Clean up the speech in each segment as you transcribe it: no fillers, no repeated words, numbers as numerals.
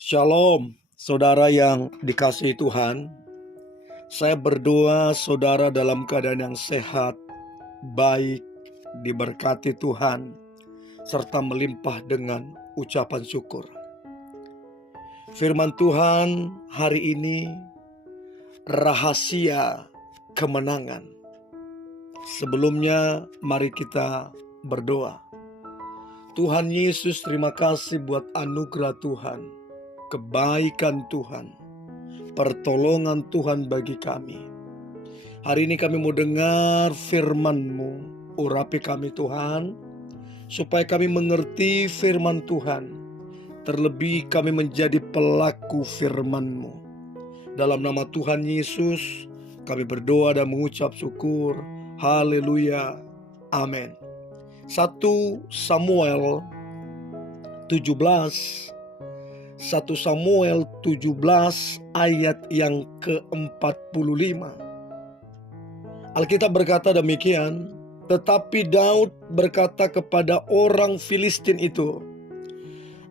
Shalom, saudara yang dikasihi Tuhan. Saya berdoa saudara dalam keadaan yang sehat, baik, diberkati Tuhan, serta melimpah dengan ucapan syukur. Firman Tuhan hari ini, rahasia kemenangan. Sebelumnya mari kita berdoa. Tuhan Yesus, terima kasih buat anugerah Tuhan, kebaikan Tuhan, pertolongan Tuhan bagi kami. Hari ini kami mau dengar firman-Mu. Urapi kami Tuhan, supaya kami mengerti firman Tuhan. Terlebih kami menjadi pelaku firman-Mu. Dalam nama Tuhan Yesus kami berdoa dan mengucap syukur. Haleluya. Amin. 1 Samuel 17 ayat yang ke-45. Alkitab berkata demikian, tetapi Daud berkata kepada orang Filistin itu,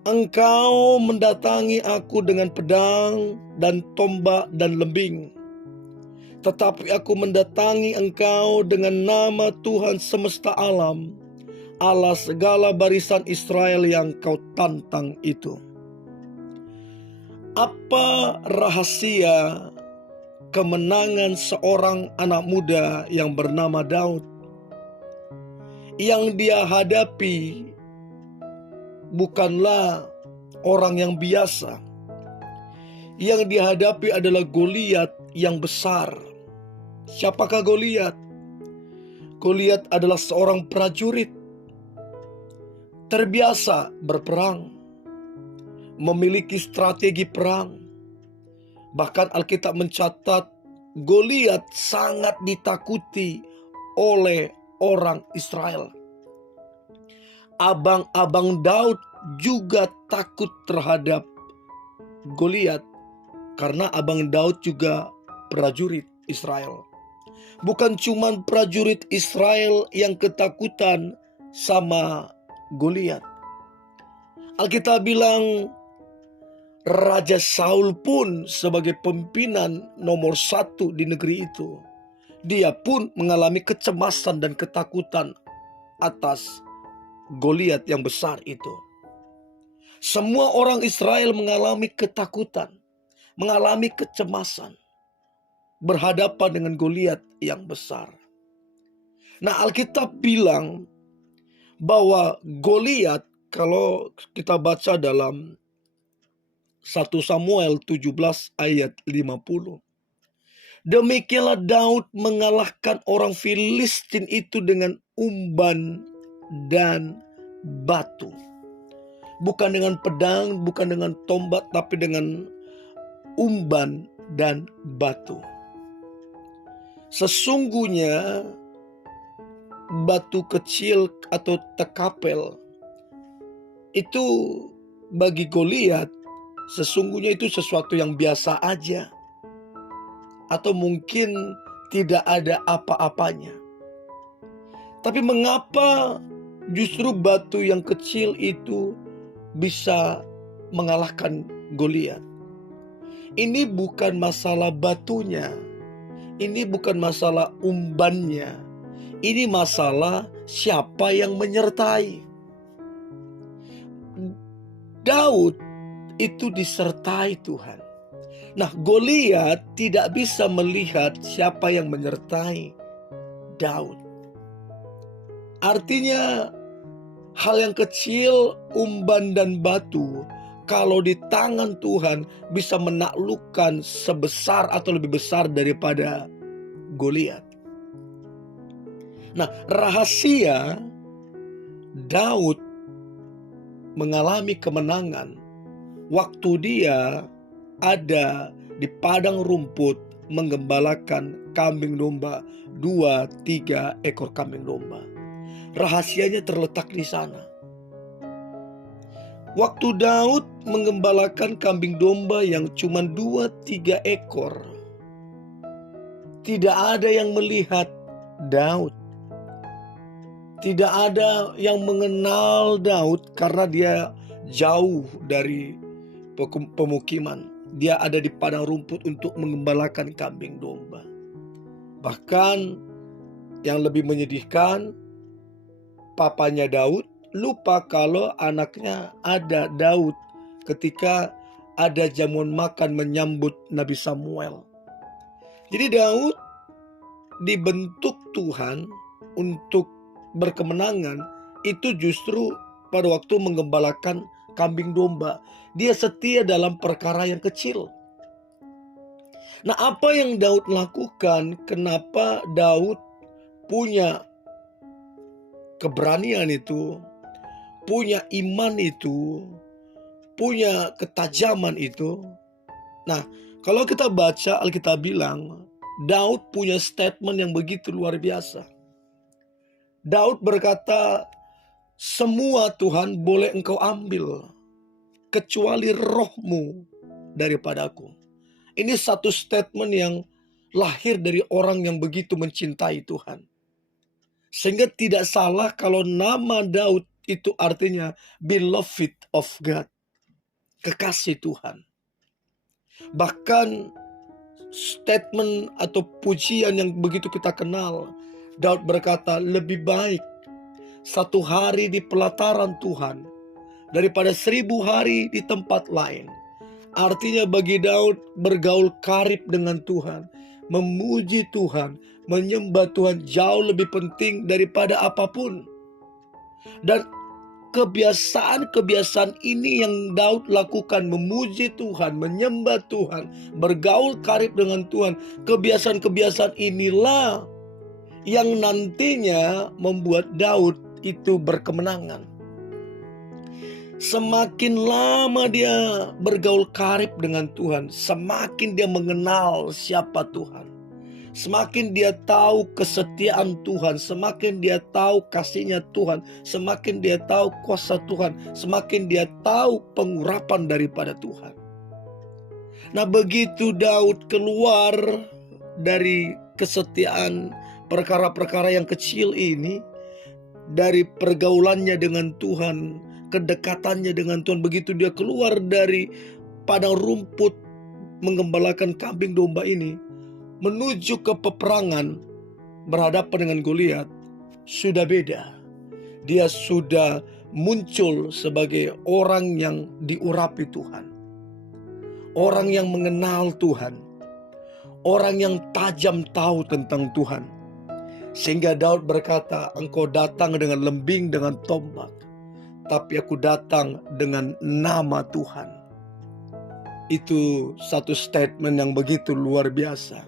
"Engkau mendatangi aku dengan pedang dan tombak dan lembing, tetapi aku mendatangi engkau dengan nama Tuhan semesta alam, Allah segala barisan Israel yang kau tantang itu." Apa rahasia kemenangan seorang anak muda yang bernama Daud? Yang dia hadapi bukanlah orang yang biasa. Yang dia hadapi adalah Goliat yang besar. Siapakah Goliat? Goliat adalah seorang prajurit terbiasa berperang, memiliki strategi perang. Bahkan Alkitab mencatat Goliat sangat ditakuti oleh orang Israel. Abang-abang Daud juga takut terhadap Goliat karena abang Daud juga prajurit Israel. Bukan cuma prajurit Israel yang ketakutan sama Goliat. Alkitab bilang Raja Saul pun sebagai pimpinan nomor 1 di negeri itu, dia pun mengalami kecemasan dan ketakutan atas Goliat yang besar itu. Semua orang Israel mengalami ketakutan, mengalami kecemasan, berhadapan dengan Goliat yang besar. Nah, Alkitab bilang bahwa Goliat, kalau kita baca dalam 1 Samuel 17 ayat 50. Demikianlah Daud mengalahkan orang Filistin itu dengan umban dan batu. Bukan dengan pedang, bukan dengan tombak, tapi dengan umban dan batu. Sesungguhnya batu kecil atau tekapel itu bagi Goliat sesungguhnya itu sesuatu yang biasa aja, atau mungkin tidak ada apa-apanya. Tapi mengapa justru batu yang kecil itu bisa mengalahkan Goliat? Ini bukan masalah batunya, ini bukan masalah umbannya, ini masalah siapa yang menyertai. Daud itu disertai Tuhan. Nah, Goliat tidak bisa melihat siapa yang menyertai Daud. Artinya hal yang kecil, umban dan batu, kalau di tangan Tuhan bisa menaklukkan sebesar atau lebih besar daripada Goliat. Nah, rahasia Daud mengalami kemenangan waktu dia ada di padang rumput menggembalakan kambing domba, 2-3 ekor kambing domba. Rahasianya terletak di sana. Waktu Daud menggembalakan kambing domba yang cuma 2-3 ekor, tidak ada yang melihat Daud. Tidak ada yang mengenal Daud karena dia jauh dari pemukiman. Dia ada di padang rumput untuk mengembalakan kambing domba. Bahkan yang lebih menyedihkan, papanya Daud lupa kalau anaknya ada Daud ketika ada jamuan makan menyambut Nabi Samuel. Jadi Daud dibentuk Tuhan untuk berkemenangan itu justru pada waktu menggembalakan kambing domba. Dia setia dalam perkara yang kecil. Nah, apa yang Daud lakukan? Kenapa Daud punya keberanian itu, punya iman itu, punya ketajaman itu? Nah, kalau kita baca Alkitab bilang, Daud punya statement yang begitu luar biasa. Daud berkata, semua Tuhan boleh engkau ambil, kecuali rohmu daripadaku. Ini satu statement yang lahir dari orang yang begitu mencintai Tuhan. Sehingga tidak salah kalau nama Daud itu artinya beloved of God, kekasih Tuhan. Bahkan statement atau pujian yang begitu kita kenal, Daud berkata, lebih baik 1 hari di pelataran Tuhan daripada 1000 hari di tempat lain. Artinya bagi Daud bergaul karib dengan Tuhan, memuji Tuhan, menyembah Tuhan jauh lebih penting daripada apapun. Dan kebiasaan ini yang Daud lakukan, memuji Tuhan, menyembah Tuhan, bergaul karib dengan Tuhan. Kebiasaan-kebiasaan inilah yang nantinya membuat Daud itu berkemenangan. Semakin lama dia bergaul karib dengan Tuhan, semakin dia mengenal siapa Tuhan. Semakin dia tahu kesetiaan Tuhan, semakin dia tahu kasihnya Tuhan, semakin dia tahu kuasa Tuhan, semakin dia tahu pengurapan daripada Tuhan. Nah, begitu Daud keluar dari kesetiaan perkara-perkara yang kecil ini, dari pergaulannya dengan Tuhan, kedekatannya dengan Tuhan, begitu dia keluar dari padang rumput menggembalakan kambing domba ini, menuju ke peperangan berhadapan dengan Goliat, sudah beda. Dia sudah muncul sebagai orang yang diurapi Tuhan, orang yang mengenal Tuhan, orang yang tajam tahu tentang Tuhan. Sehingga Daud berkata, engkau datang dengan lembing, dengan tombak, tapi aku datang dengan nama Tuhan. Itu satu statement yang begitu luar biasa.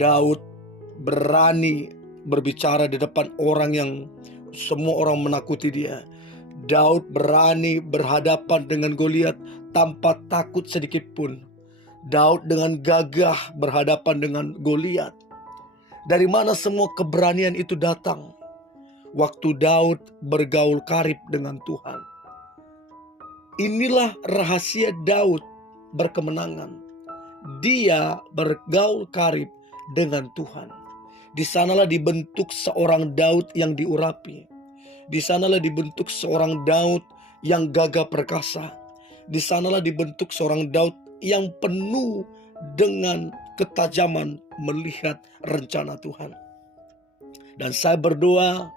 Daud berani berbicara di depan orang yang semua orang menakuti dia. Daud berani berhadapan dengan Goliat tanpa takut sedikit pun. Daud dengan gagah berhadapan dengan Goliat. Dari mana semua keberanian itu datang? Waktu Daud bergaul karib dengan Tuhan. Inilah rahasia Daud berkemenangan. Dia bergaul karib dengan Tuhan. Di sanalah dibentuk seorang Daud yang diurapi. Di sanalah dibentuk seorang Daud yang gagah perkasa. Di sanalah dibentuk seorang Daud yang penuh dengan ketajaman melihat rencana Tuhan. Dan saya berdoa,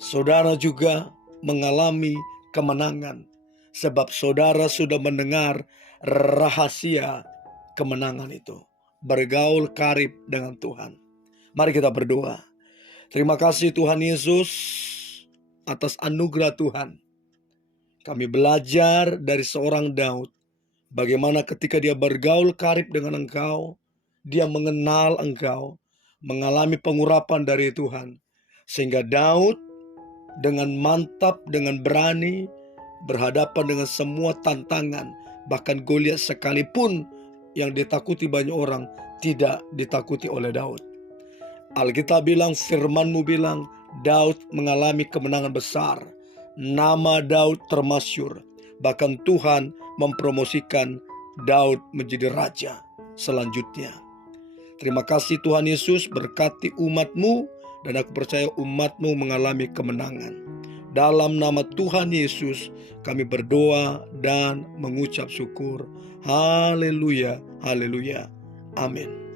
saudara juga mengalami kemenangan, sebab saudara sudah mendengar rahasia kemenangan itu. Bergaul karib dengan Tuhan. Mari kita berdoa. Terima kasih Tuhan Yesus atas anugerah Tuhan. Kami belajar dari seorang Daud, bagaimana ketika dia bergaul karib dengan Engkau, dia mengenal Engkau, mengalami pengurapan dari Tuhan. Sehingga Daud dengan mantap, dengan berani berhadapan dengan semua tantangan. Bahkan Goliat sekalipun yang ditakuti banyak orang, tidak ditakuti oleh Daud. Alkitab bilang, firman-Mu bilang, Daud mengalami kemenangan besar. Nama Daud termasyur. Bahkan Tuhan mempromosikan Daud menjadi raja selanjutnya. Terima kasih Tuhan Yesus, berkati umat-Mu, dan aku percaya umat-Mu mengalami kemenangan. Dalam nama Tuhan Yesus kami berdoa dan mengucap syukur. Haleluya, haleluya, amin.